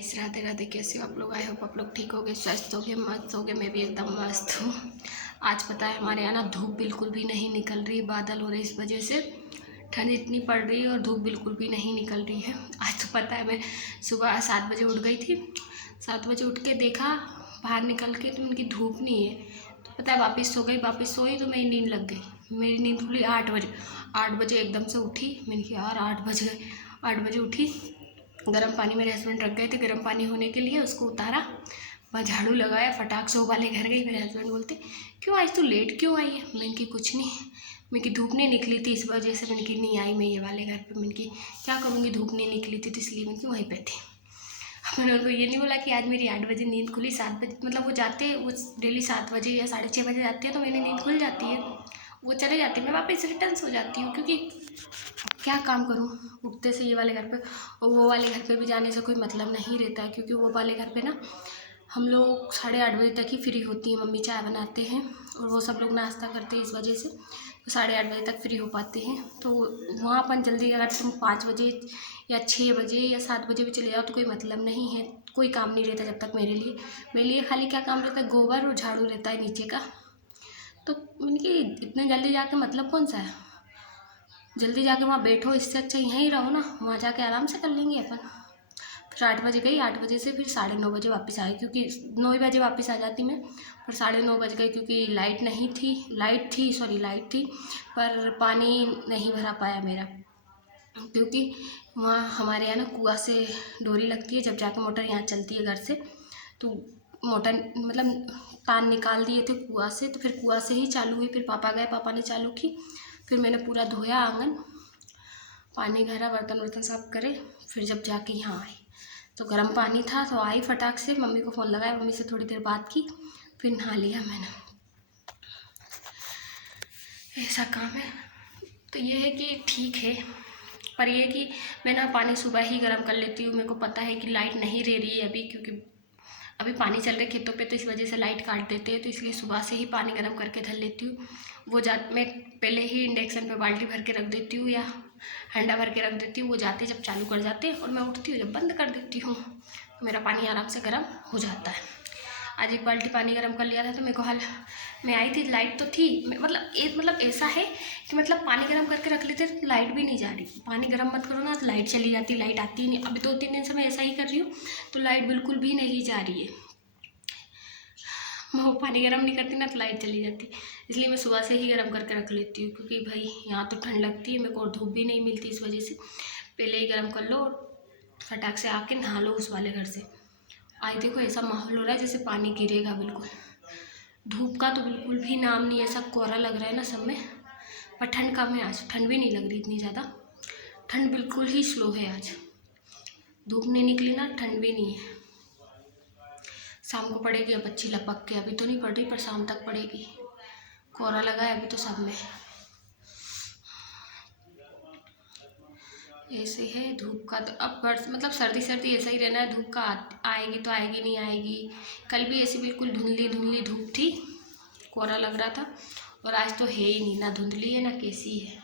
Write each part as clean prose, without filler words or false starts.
Guys, Radhe Radhe. कैसे हो आप लोग? आई होप आप लोग ठीक हो गए, स्वस्थ हो गए, मस्त हो गए। मैं भी एकदम मस्त हूँ। आज पता है हमारे यहाँ ना धूप बिल्कुल भी नहीं निकल रही, बादल हो रहे, इस वजह से ठंड इतनी पड़ रही है और धूप बिल्कुल भी नहीं निकल रही है। आज तो पता है मैं सुबह 7 बजे उठ गई थी। 7 बजे उठ के देखा बाहर निकल के तो उनकी धूप नहीं है। तो पता है वापस सो गई, वापस सोई तो मेरी नींद लग गई। मेरी नींद खुली 8 बजे। 8 बजे एकदम से उठी। मैंने कहा यार 8 बज गए। 8 बजे उठी, गर्म पानी मेरे हस्बैंड रख गए थे गर्म पानी होने के लिए, उसको उतारा, मैं झाड़ू लगाया, फटाक से वो वाले घर गई। मेरे हस्बैंड बोलते क्यों आज तू लेट क्यों आई है? मैंने की कुछ नहीं, मैं की धूप नहीं निकली थी इस वजह से मैंने की नहीं आई मैं ये वाले घर पे। मैंने की क्या करूँगी, धूप नहीं निकली थी तो इसलिए मैंने की वहीं पे थी। मैंने उनको ये नहीं बोला कि आज मेरी 8 बजे नींद खुली। 7 बजे मतलब वो जाते, वो डेली 7 बजे या 6:30 बजे जाती है तो मेरी नींद खुल जाती है, वो चले जाते हैं, मैं वापस रिटर्न सो जाती हूँ। क्योंकि क्या काम करूँ उठते से ये वाले घर पे और वो वाले घर पे भी जाने से कोई मतलब नहीं रहता है। क्योंकि वो वाले घर पे ना हम लोग 8:30 बजे तक ही फ्री होती हैं। मम्मी चाय बनाते हैं और वो सब लोग नाश्ता करते हैं, इस वजह से तो 8:30 बजे तक फ्री हो पाते हैं। तो वहाँ अपन जल्दी, अगर तुम 5 बजे या 6 बजे या 7 बजे भी चले जाओ तो कोई मतलब नहीं है, कोई काम नहीं रहता जब तक मेरे लिए खाली क्या काम रहता है, गोबर और झाड़ू रहता है नीचे का। तो उनकी इतने जल्दी जाके मतलब कौन सा है, जल्दी जाके वहाँ बैठो, इससे अच्छा यहीं रहो ना, वहाँ जाके आराम से कर लेंगे अपन। फिर 8 बजे गई, 8 बजे से फिर 9:30 बजे वापस आई, क्योंकि 9 बजे वापस आ जाती मैं, पर 9:30 बज गई क्योंकि लाइट नहीं थी, लाइट थी पर पानी नहीं भरा पाया मेरा। क्योंकि वहाँ हमारे यहाँ ना कुआँ से डोरी लगती है, जब जाकर मोटर यहाँ चलती है घर से, तो मोटर मतलब तार निकाल दिए थे कुआँ से, तो फिर कुआँ से ही चालू हुई। फिर पापा गए, पापा ने चालू की, फिर मैंने पूरा धोया आंगन, पानी भरा, बर्तन वर्तन साफ करे, फिर जब जाके यहाँ आई तो गर्म पानी था। तो आई फटाक से, मम्मी को फ़ोन लगाया, मम्मी से थोड़ी देर बात की, फिर नहा लिया मैंने। ऐसा काम है। तो ये है कि ठीक है, पर ये कि मैं ना पानी सुबह ही गर्म कर लेती हूँ। मेरे को पता है कि लाइट नहीं रह रही है अभी, क्योंकि अभी पानी चल रहे खेतों पे, तो इस वजह से लाइट काट देते हैं, तो इसलिए सुबह से ही पानी गर्म करके धर लेती हूँ। मैं पहले ही इंडक्शन पे बाल्टी भर के रख देती हूँ या हंडा भर के रख देती हूँ। वो जाते जब चालू कर जाते हैं और मैं उठती हूँ जब बंद कर देती हूँ, मेरा पानी आराम से गर्म हो जाता है। आज एक बाल्टी पानी गर्म कर लिया था तो मेरे को मैं आई थी, लाइट तो थी, मतलब ऐसा है कि मतलब पानी गर्म करके रख लेते तो लाइट भी नहीं जा रही। पानी गर्म मत करो ना तो लाइट चली जाती, लाइट आती ही नहीं। अभी 2-3 दिन से मैं ऐसा ही कर रही हूँ, तो लाइट बिल्कुल भी नहीं जा रही है। मैं वो पानी गर्म नहीं करती ना तो लाइट चली जाती, इसलिए मैं सुबह से ही गर्म करके रख लेती हूँ। क्योंकि भाई यहाँ तो ठंड लगती है, मेरे को धूप भी नहीं मिलती, इस वजह से पहले ही गर्म कर लो और फटाक से आके नहा लो उस वाले घर से। आज देखो ऐसा माहौल हो रहा है जैसे पानी गिरेगा बिल्कुल। धूप का तो बिल्कुल भी नाम नहीं है, ऐसा कोहरा लग रहा है ना सब में। पर ठंड कम है आज, ठंड भी नहीं लग रही इतनी ज़्यादा, ठंड बिल्कुल ही स्लो है आज। धूप नहीं निकली ना, ठंड भी नहीं है। शाम को पड़ेगी अब अच्छी लपक के, अभी तो नहीं पड़ रही पर शाम तक पड़ेगी। कोहरा लगा है अभी तो सब में। ऐसे है धूप का तो अब मतलब सर्दी सर्दी ऐसा ही रहना है। धूप का आएगी तो आएगी, नहीं आएगी। कल भी ऐसी बिल्कुल धुंधली धुंधली धूप थी, कोहरा लग रहा था, और आज तो है ही नहीं, ना धुंधली है ना कैसी है।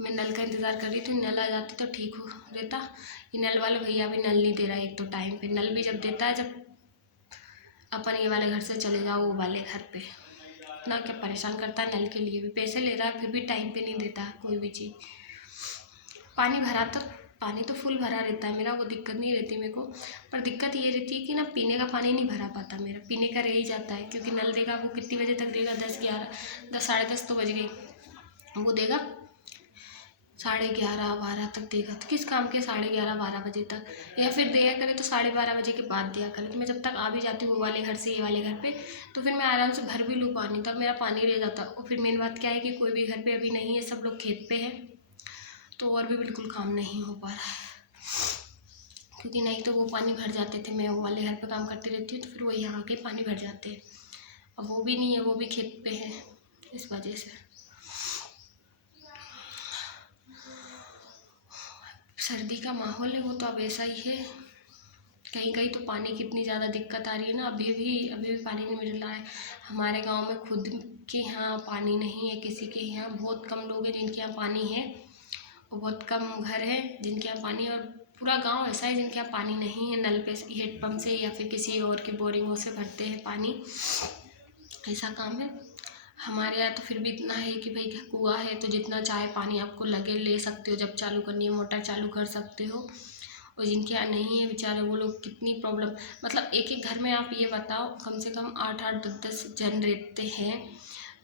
मैं नल का इंतज़ार कर रही थी, नल आ जाती तो ठीक हो रहता। ये नल वाले भैया भी नल नहीं दे रहा है एक तो टाइम पे। नल भी जब देता है जब अपन ये वाले घर से चले जाओ वो वाले घर पे। इतना क्या परेशान करता है, नल के लिए भी पैसे ले रहा है फिर भी टाइम पे नहीं देता है कोई भी चीज़। पानी तो फुल भरा रहता है मेरा, वो दिक्कत नहीं रहती मेरे को। पर दिक्कत ये रहती है कि ना पीने का पानी नहीं भरा पाता मेरा, पीने का रह ही जाता है। क्योंकि नल देगा वो कितनी बजे तक देगा, 10 साढ़े 10 तो बज गई, वो देगा 11:30 12 तक देगा। तो किस काम के 11:30 12 बजे तक, या फिर दिया करे तो 12:30 बजे के बाद दिया करे। तो मैं जब तक आ भी जाती हूँ वो वाले घर से ये वाले घर पे, तो फिर मैं आराम से भर भी लूँ पानी, तब मेरा पानी रह जाता। और फिर मेन बात क्या है कि कोई भी घर पे अभी नहीं है, सब लोग खेत पे हैं, तो और भी बिल्कुल काम नहीं हो पा रहा है। क्योंकि नहीं तो वो पानी भर जाते थे, मैं वो वाले घर पे काम करती रहती हूँ तो फिर वो यहाँ आके पानी भर जाते हैं। अब वो भी नहीं है, वो भी खेत पे है, इस वजह से सर्दी का माहौल है वो तो अब ऐसा ही है। कहीं कहीं तो पानी की इतनी ज़्यादा दिक्कत आ रही है ना, अभी भी पानी नहीं मिल रहा है। हमारे गांव में खुद के यहाँ पानी नहीं है, किसी के यहाँ बहुत कम लोग हैं जिनके यहाँ पानी है, और बहुत कम घर है जिनके यहाँ पानी। और पूरा गांव ऐसा है जिनके यहाँ पानी नहीं है, नल पे हेडपम्प से या फिर किसी और के बोरिंगों से भरते हैं पानी, ऐसा काम है। हमारे यहाँ तो फिर भी इतना है कि भाई कुआँ है तो जितना चाहे पानी आपको लगे ले सकते हो, जब चालू करनी है मोटर चालू कर सकते हो। और जिनके यहाँ नहीं है बेचारे वो लोग कितनी प्रॉब्लम, मतलब एक एक घर में आप ये बताओ कम से कम 8-8 10-10 जन रहते हैं,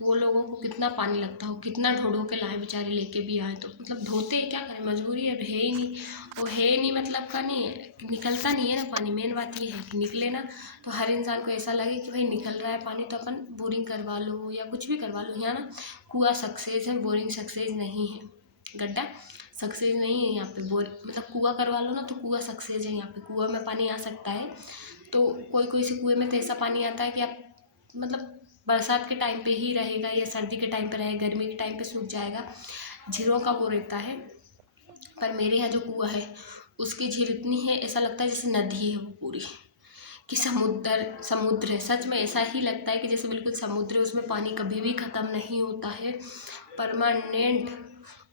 वो लोगों को कितना पानी लगता हो, कितना ढो ढो के लाए बेचारे, लेके भी आए तो मतलब धोते क्या करें, मजबूरी है ही नहीं। वो है ही नहीं मतलब का नहीं है, निकलता नहीं है ना पानी, मेन बात ये है कि निकले ना तो हर इंसान को ऐसा लगे कि भाई निकल रहा है पानी तो अपन बोरिंग करवा लो या कुछ भी करवा लो। यहाँ ना कुआँ सक्सेस है, बोरिंग सक्सेस नहीं है, गड्ढा सक्सेस नहीं है यहाँ पे। मतलब कुआँ करवा लो ना तो कुआँ सक्सेस है यहाँ पे, कुआँ में पानी आ सकता है। तो कोई कोई से कुएँ में तो ऐसा पानी आता है कि आप मतलब बरसात के टाइम पे ही रहेगा या सर्दी के टाइम पे रहेगा, गर्मी के टाइम पे सूख जाएगा, झीलों का वो रहता है। पर मेरे यहाँ जो कुआँ है उसकी झील इतनी है, ऐसा लगता है जैसे नदी है वो पूरी, कि समुद्र है। सच में ऐसा ही लगता है कि जैसे बिल्कुल समुद्र है, उसमें पानी कभी भी ख़त्म नहीं होता है, परमानेंट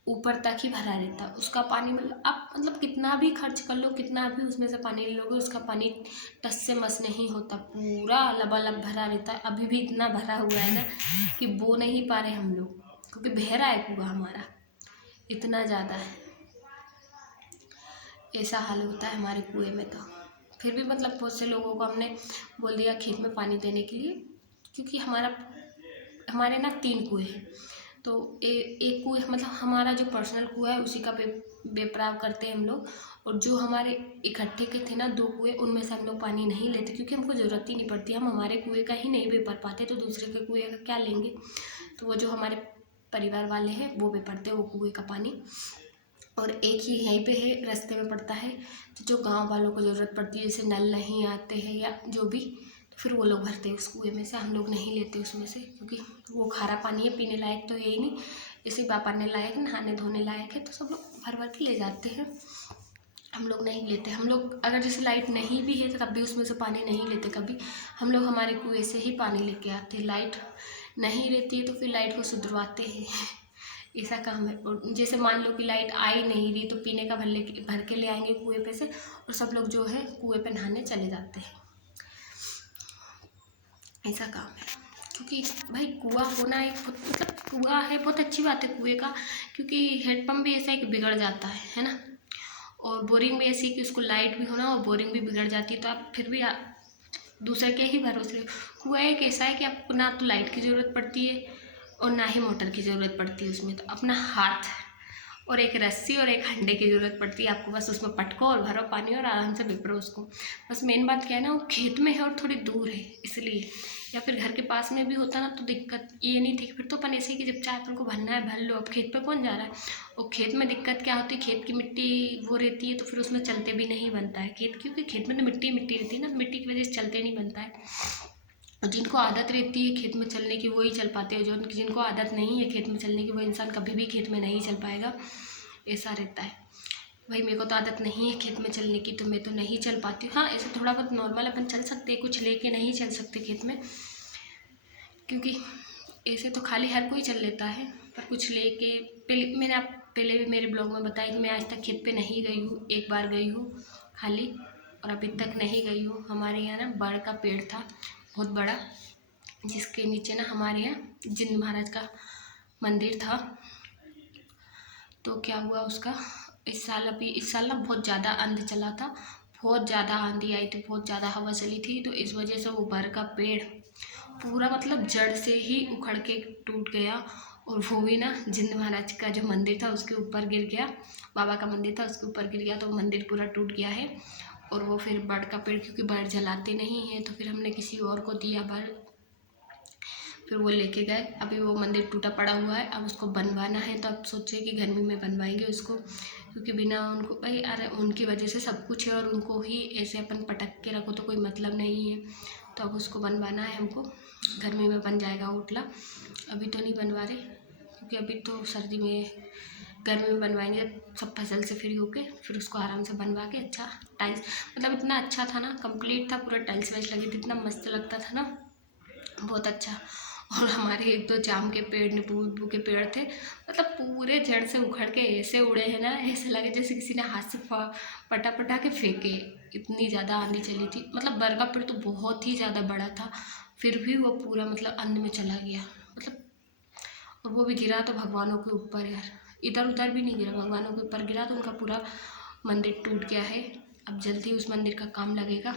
ऊपर तक ही भरा रहता है उसका पानी। मतलब आप मतलब कितना भी खर्च कर लो, कितना भी उसमें से पानी ले लोगे, उसका पानी टस से मस नहीं होता, पूरा लबालब भरा रहता है। अभी भी इतना भरा हुआ है ना कि बो नहीं पा रहे हम लोग, क्योंकि बहरा है कुआँ हमारा, इतना ज़्यादा है, ऐसा हाल होता है हमारे कुएँ में। तो फिर भी मतलब बहुत से लोगों को हमने बोल दिया खेत में पानी देने के लिए, क्योंकि हमारे ना 3 कुएँ हैं। तो एक कुएँ मतलब हमारा जो पर्सनल कुआँ है उसी का बेपराव करते हैं हम लोग, और जो हमारे इकट्ठे के थे ना 2 कुएँ, उनमें से हम लोग पानी नहीं लेते, क्योंकि हमको ज़रूरत ही नहीं पड़ती, हम हमारे कुएँ का ही नहीं बेपर पाते तो दूसरे के कुएँ का क्या लेंगे। तो वो जो हमारे परिवार वाले हैं वो बेपरते हैं वो कुएँ का पानी, और एक ही यहीं पे है, रास्ते में पड़ता है। तो जो गांव वालों को ज़रूरत पड़ती है, जैसे नल नहीं आते हैं या जो भी, तो फिर वो लोग भरते हैं उस कुएँ में से, हम लोग नहीं लेते उसमें से, क्योंकि वो खारा पानी है, पीने लायक तो है ही नहीं, इसी वापरने लायक, नहाने धोने लायक है, तो सब लोग भर भर के ले जाते हैं, हम लोग नहीं लेते। हम लोग अगर जैसे लाइट नहीं भी है तो तब भी उसमें से पानी नहीं लेते कभी, हम लोग हमारे कुएँ से ही पानी लेके आते हैं। लाइट नहीं रहती है तो फिर लाइट को सुधरवाते हैं, ऐसा काम है। और जैसे मान लो कि लाइट आई नहीं रही तो पीने का भर के ले आएंगे कुएं पे से, और सब लोग जो है कुएं पे नहाने चले जाते हैं, ऐसा काम है। क्योंकि भाई कुआँ होना एक मतलब कुआँ है बहुत अच्छी बात है कुएं का, क्योंकि हेडपम्प भी ऐसा है कि बिगड़ जाता है ना, और बोरिंग भी ऐसी कि उसको लाइट भी होना और बोरिंग भी बिगड़ जाती है, तो आप फिर भी दूसरे के ही भरोसे। कुआँ एक ऐसा है कि आपको ना तो लाइट की ज़रूरत पड़ती है और ना ही मोटर की ज़रूरत पड़ती है उसमें, तो अपना हाथ और एक रस्सी और एक हंडे की ज़रूरत पड़ती है आपको, बस उसमें पटको और भरो पानी और आराम से बिपरो उसको। बस मेन बात क्या है ना, वो खेत में है और थोड़ी दूर है इसलिए, या फिर घर के पास में भी होता ना तो दिक्कत ये नहीं थी, फिर तो अपन ऐसे ही कि जब चाहे अपन को भरना है भर लो, अब खेत पे कौन जा रहा है। और खेत में दिक्कत क्या होती है, खेत की मिट्टी वो रहती है तो फिर उसमें चलते भी नहीं बनता है खेत, क्योंकि खेत में तो मिट्टी मिट्टी रहती है ना, मिट्टी की वजह से चलते नहीं बनता है। और जिनको आदत रहती है खेत में चलने की वही चल पाते हैं, जो जिनको आदत नहीं है खेत में चलने की वो इंसान कभी भी खेत में नहीं चल पाएगा, ऐसा रहता है। भाई मेरे को तो आदत नहीं है खेत में चलने की तो मैं तो नहीं चल पाती हूँ। हाँ ऐसे थोड़ा बहुत नॉर्मल अपन चल सकते हैं, कुछ लेके नहीं चल सकते खेत में, क्योंकि ऐसे तो खाली हर कोई चल लेता है, पर कुछ लेके पहले भी मेरे ब्लॉग में बताया कि मैं आज तक खेत पे नहीं गई हूँ, एक बार गई हूँ खाली, और अभी तक नहीं गई हूँ। हमारे यहाँ ना बड़ का पेड़ था बहुत बड़ा, जिसके नीचे ना हमारे यहाँ जिंद महाराज का मंदिर था। तो क्या हुआ उसका, इस साल ना बहुत ज़्यादा आंधी चला था, बहुत ज़्यादा आंधी आई थी, बहुत ज़्यादा हवा चली थी, तो इस वजह से वो बर का पेड़ पूरा मतलब जड़ से ही उखड़ के टूट गया, और वो भी ना जिंद महाराज का जो मंदिर था उसके ऊपर गिर गया, बाबा का मंदिर था उसके ऊपर गिर गया, तो मंदिर पूरा टूट गया है। और वो फिर बड़ का पेड़, क्योंकि बड़ जलाते नहीं हैं तो फिर हमने किसी और को दिया बड़, फिर वो लेके गए। अभी वो मंदिर टूटा पड़ा हुआ है, अब उसको बनवाना है, तो अब सोचे कि गर्मी में बनवाएंगे उसको, क्योंकि बिना उनको भाई अरे उनकी वजह से सब कुछ है, और उनको ही ऐसे अपन पटक के रखो तो कोई मतलब नहीं है, तो अब उसको बनवाना है हमको, गर्मी में बन जाएगा होटला। अभी तो नहीं बनवा रहे, क्योंकि अभी तो सर्दी में, गर्मी में बनवाएंगे सब फसल से फ्री होके, फिर उसको आराम से बनवा के अच्छा टाइल्स, मतलब इतना अच्छा था ना, कंप्लीट था, पूरा टाइल्स वाइल्स लगी थी, इतना मस्त लगता था ना, बहुत अच्छा। और हमारे एक दो जाम के पेड़, नींबू के पेड़ थे, मतलब पूरे जड़ से उखड़ के ऐसे उड़े हैं ना, ऐसे लगे जैसे किसी ने हाथ से पटा पटा के फेंके। इतनी ज़्यादा आंधी चली थी। मतलब बर का पेड़ तो बहुत ही ज़्यादा बड़ा था, फिर भी वो पूरा मतलब अंध में चला गया। मतलब और वो भी गिरा तो भगवानों के ऊपर यार, इधर उधर भी नहीं गिरा, भगवानों के ऊपर गिरा तो उनका पूरा मंदिर टूट गया है। अब जल्दी उस मंदिर का काम लगेगा।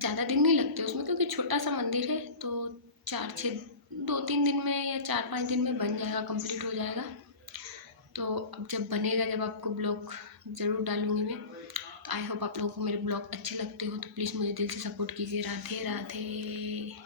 ज़्यादा दिन नहीं लगते उसमें, क्योंकि छोटा सा मंदिर है, तो 4-6 2-3 दिन में या 4-5 दिन में बन जाएगा, कंप्लीट हो जाएगा। तो अब जब बनेगा, जब आपको ब्लॉग ज़रूर डालूँगी मैं। तो आई होप आप लोगों को मेरे ब्लॉग अच्छे लगते हो, तो प्लीज़ मुझे दिल से सपोर्ट कीजिए। राधे राधे।